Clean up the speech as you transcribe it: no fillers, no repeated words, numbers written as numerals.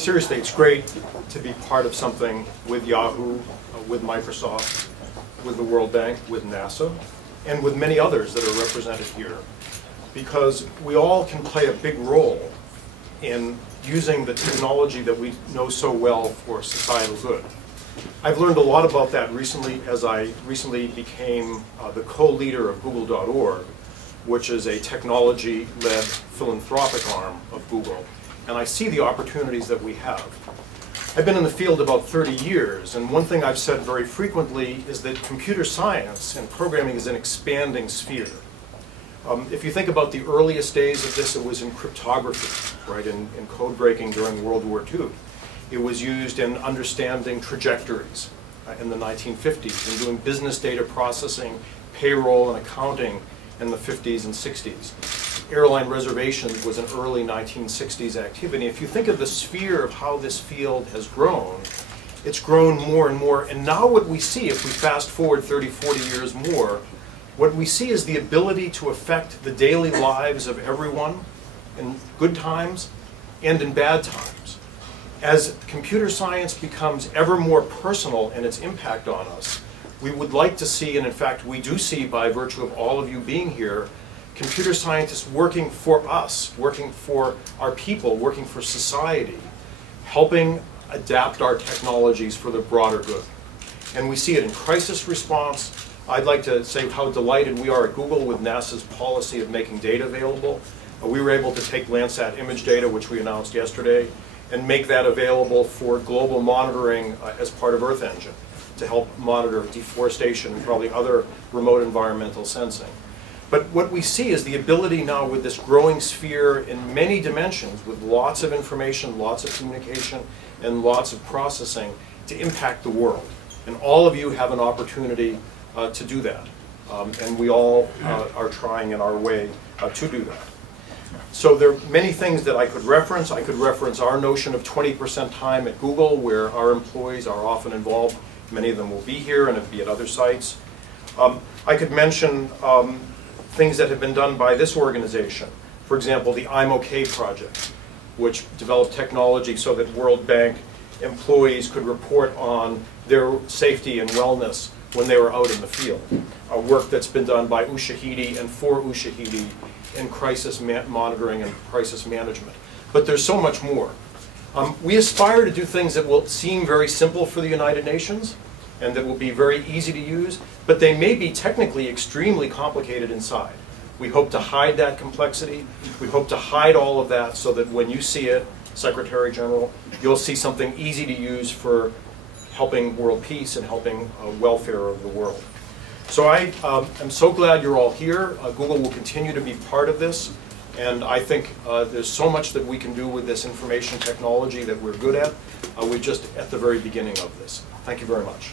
seriously, it's great to be part of something with Yahoo, with Microsoft, with the World Bank, with NASA, and with many others that are represented here, because we all can play a big role in using the technology that we know so well for societal good. I've learned a lot about that recently as I recently became the co-leader of Google.org, which is a technology-led philanthropic arm of Google. And I see the opportunities that we have. I've been in the field about 30 years, and one thing I've said very frequently is that computer science and programming is an expanding sphere. If you think about the earliest days of this, it was in cryptography, right, in code breaking during World War II. It was used in understanding trajectories in the 1950s, and doing business data processing, payroll, and accounting in the 50s and 60s. Airline reservations was an early 1960s activity. If you think of the sphere of how this field has grown, it's grown more and more. And now what we see, if we fast forward 30, 40 years more, what we see is the ability to affect the daily lives of everyone in good times and in bad times. As computer science becomes ever more personal in its impact on us, we would like to see, and in fact we do see by virtue of all of you being here, computer scientists working for us, working for our people, working for society, helping adapt our technologies for the broader good. And we see it in crisis response. I'd like to say how delighted we are at Google with NASA's policy of making data available. We were able to take Landsat image data, which we announced yesterday, and make that available for global monitoring as part of Earth Engine to help monitor deforestation and probably other remote environmental sensing. But what we see is the ability now with this growing sphere in many dimensions, with lots of information, lots of communication, and lots of processing, to impact the world. And all of you have an opportunity to do that. And we all are trying in our way to do that. So there are many things that I could reference. I could reference our notion of 20% time at Google, where our employees are often involved. Many of them will be here and be at other sites. I could mention things that have been done by this organization. For example, the I'm OK project, which developed technology so that World Bank employees could report on their safety and wellness when they were out in the field. Work that's been done by Ushahidi and for Ushahidi in crisis monitoring and crisis management. But there's so much more. We aspire to do things that will seem very simple for the United Nations and that will be very easy to use, but they may be technically extremely complicated inside. We hope to hide that complexity. We hope to hide all of that so that when you see it, Secretary General, you'll see something easy to use for helping world peace and helping welfare of the world. So I am so glad you're all here. Google will continue to be part of this, and I think there's so much that we can do with this information technology that we're good at. We're just at the very beginning of this. Thank you very much.